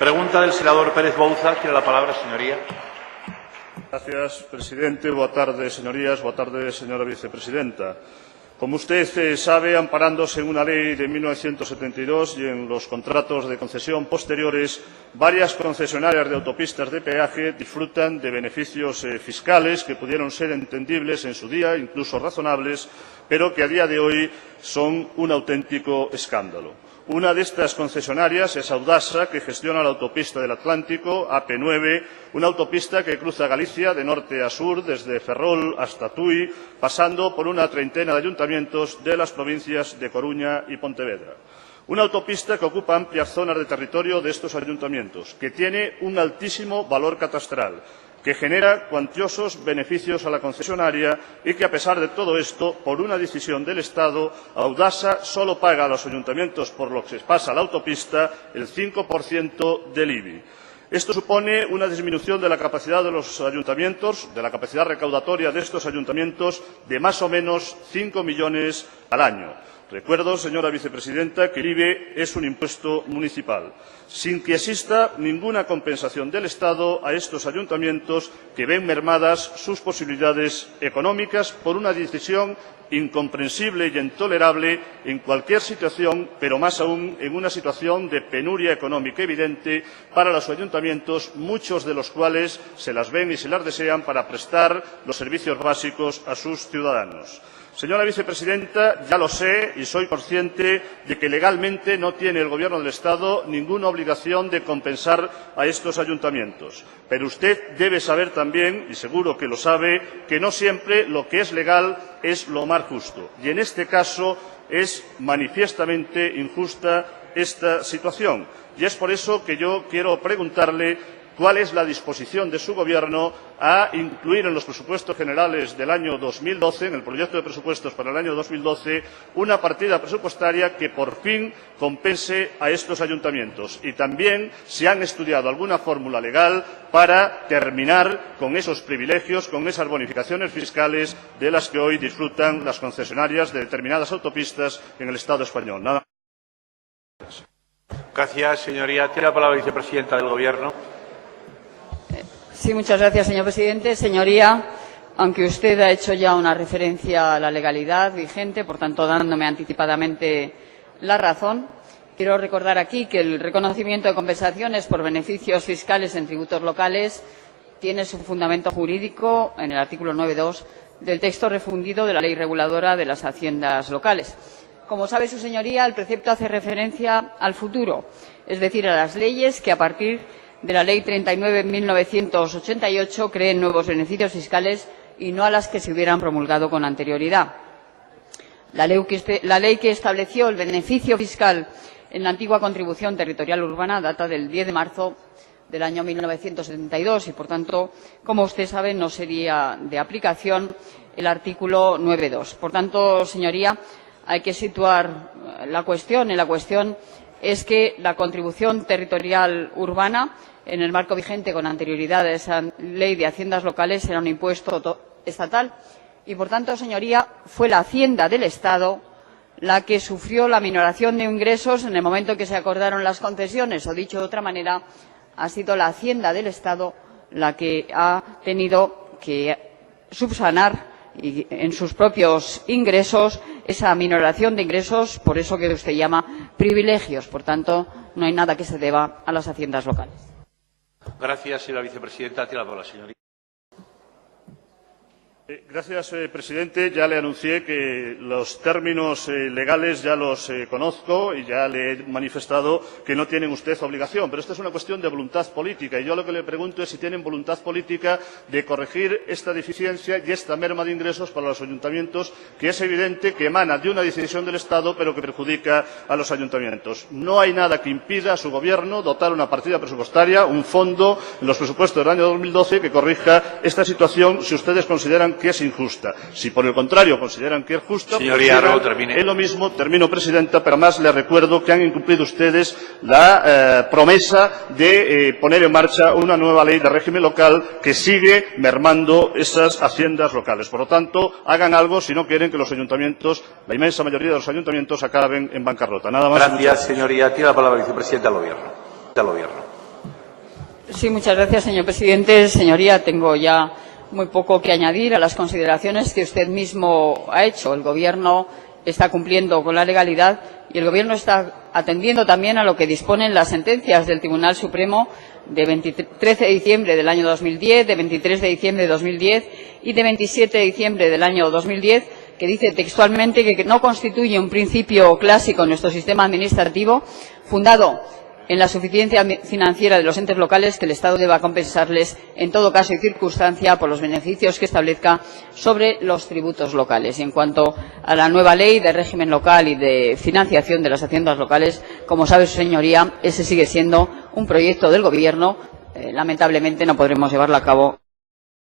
Pregunta del senador Pérez Bouza. Tiene la palabra, señoría. Gracias, presidente. Boa tarde, señorías. Boa tarde, señora vicepresidenta. Como usted sabe, amparándose en una ley de 1972 y en los contratos de concesión posteriores, varias concesionarias de autopistas de peaje disfrutan de beneficios fiscales que pudieron ser entendibles en su día, incluso razonables, pero que a día de hoy son un auténtico escándalo. Una de estas concesionarias es Audasa, que gestiona la autopista del Atlántico, AP9, una autopista que cruza Galicia de norte a sur, desde Ferrol hasta Tui, pasando por una treintena de ayuntamientos de las provincias de Coruña y Pontevedra. Una autopista que ocupa amplias zonas de territorio de estos ayuntamientos, que tiene un altísimo valor catastral, que genera cuantiosos beneficios a la concesionaria y que, a pesar de todo esto, por una decisión del Estado, Audasa solo paga a los ayuntamientos por lo que pasa la autopista el 5% del IBI. Esto supone una disminución de la capacidad de los ayuntamientos, de la capacidad recaudatoria de estos ayuntamientos, de más o menos 5 millones al año. Recuerdo, señora vicepresidenta, que el IBI es un impuesto municipal, sin que exista ninguna compensación del Estado a estos ayuntamientos que ven mermadas sus posibilidades económicas por una decisión incomprensible y intolerable en cualquier situación, pero más aún en una situación de penuria económica evidente para los ayuntamientos, muchos de los cuales se las ven y se las desean para prestar los servicios básicos a sus ciudadanos. Señora vicepresidenta, ya lo sé y soy consciente de que legalmente no tiene el Gobierno del Estado ninguna obligación de compensar a estos ayuntamientos. Pero usted debe saber también, y seguro que lo sabe, que no siempre lo que es legal es lo más justo. Y en este caso es manifiestamente injusta esta situación. Y es por eso que yo quiero preguntarle cuál es la disposición de su Gobierno a incluir en los presupuestos generales del año 2012, en el proyecto de presupuestos para el año 2012, una partida presupuestaria que por fin compense a estos ayuntamientos. Y también si han estudiado alguna fórmula legal para terminar con esos privilegios, con esas bonificaciones fiscales de las que hoy disfrutan las concesionarias de determinadas autopistas en el Estado español. Nada más. Gracias, señoría. Tiene la palabra la vicepresidenta del Gobierno. Sí, muchas gracias, señor presidente. Señoría, aunque usted ha hecho ya una referencia a la legalidad vigente, por tanto, dándome anticipadamente la razón, quiero recordar aquí que el reconocimiento de compensaciones por beneficios fiscales en tributos locales tiene su fundamento jurídico en el artículo 9.2 del texto refundido de la Ley Reguladora de las Haciendas Locales. Como sabe su señoría, el precepto hace referencia al futuro, es decir, a las leyes que a partir de la Ley 39.1988 creen nuevos beneficios fiscales y no a las que se hubieran promulgado con anterioridad. La ley que estableció el beneficio fiscal en la antigua contribución territorial urbana data del 10 de marzo del año 1972 y, por tanto, como usted sabe, no sería de aplicación el artículo 9.2. Por tanto, señoría, hay que situar la cuestión. La cuestión es que la contribución territorial urbana, en el marco vigente con anterioridad a esa Ley de Haciendas Locales, era un impuesto estatal y, por tanto, señoría, fue la Hacienda del Estado la que sufrió la minoración de ingresos en el momento en que se acordaron las concesiones, o dicho de otra manera, ha sido la Hacienda del Estado la que ha tenido que subsanar en sus propios ingresos esa minoración de ingresos, por eso que usted llama privilegios. Por tanto, no hay nada que se deba a las haciendas locales. Gracias, señora vicepresidenta. Tiene la palabra, señoría. Gracias, presidente. Ya le anuncié que los términos legales ya los conozco y ya le he manifestado que no tienen usted obligación. Pero esta es una cuestión de voluntad política y yo lo que le pregunto es si tienen voluntad política de corregir esta deficiencia y esta merma de ingresos para los ayuntamientos, que es evidente que emana de una decisión del Estado pero que perjudica a los ayuntamientos. No hay nada que impida a su Gobierno dotar una partida presupuestaria, un fondo, en los presupuestos del año 2012 que corrija esta situación si ustedes consideran que es injusta. Si, por el contrario, consideran que es justa, señoría, no termine. Es lo mismo. Termino, presidenta, pero además les recuerdo que han incumplido ustedes la promesa de poner en marcha una nueva ley de régimen local que sigue mermando esas haciendas locales. Por lo tanto, hagan algo si no quieren que los ayuntamientos, la inmensa mayoría de los ayuntamientos, acaben en bancarrota. Nada más. Gracias, señoría. Tiene la palabra el vicepresidente del Gobierno. Sí, muchas gracias, señor presidente. Señoría, tengo ya muy poco que añadir a las consideraciones que usted mismo ha hecho. El Gobierno está cumpliendo con la legalidad y el Gobierno está atendiendo también a lo que disponen las sentencias del Tribunal Supremo de 13 de diciembre del año 2010, de 23 de diciembre de 2010 y de 27 de diciembre del año 2010, que dice textualmente que no constituye un principio clásico en nuestro sistema administrativo fundado en la suficiencia financiera de los entes locales que el Estado deba compensarles en todo caso y circunstancia por los beneficios que establezca sobre los tributos locales. Y en cuanto a la nueva ley de régimen local y de financiación de las haciendas locales, como sabe su señoría, ese sigue siendo un proyecto del Gobierno. Lamentablemente no podremos llevarlo a cabo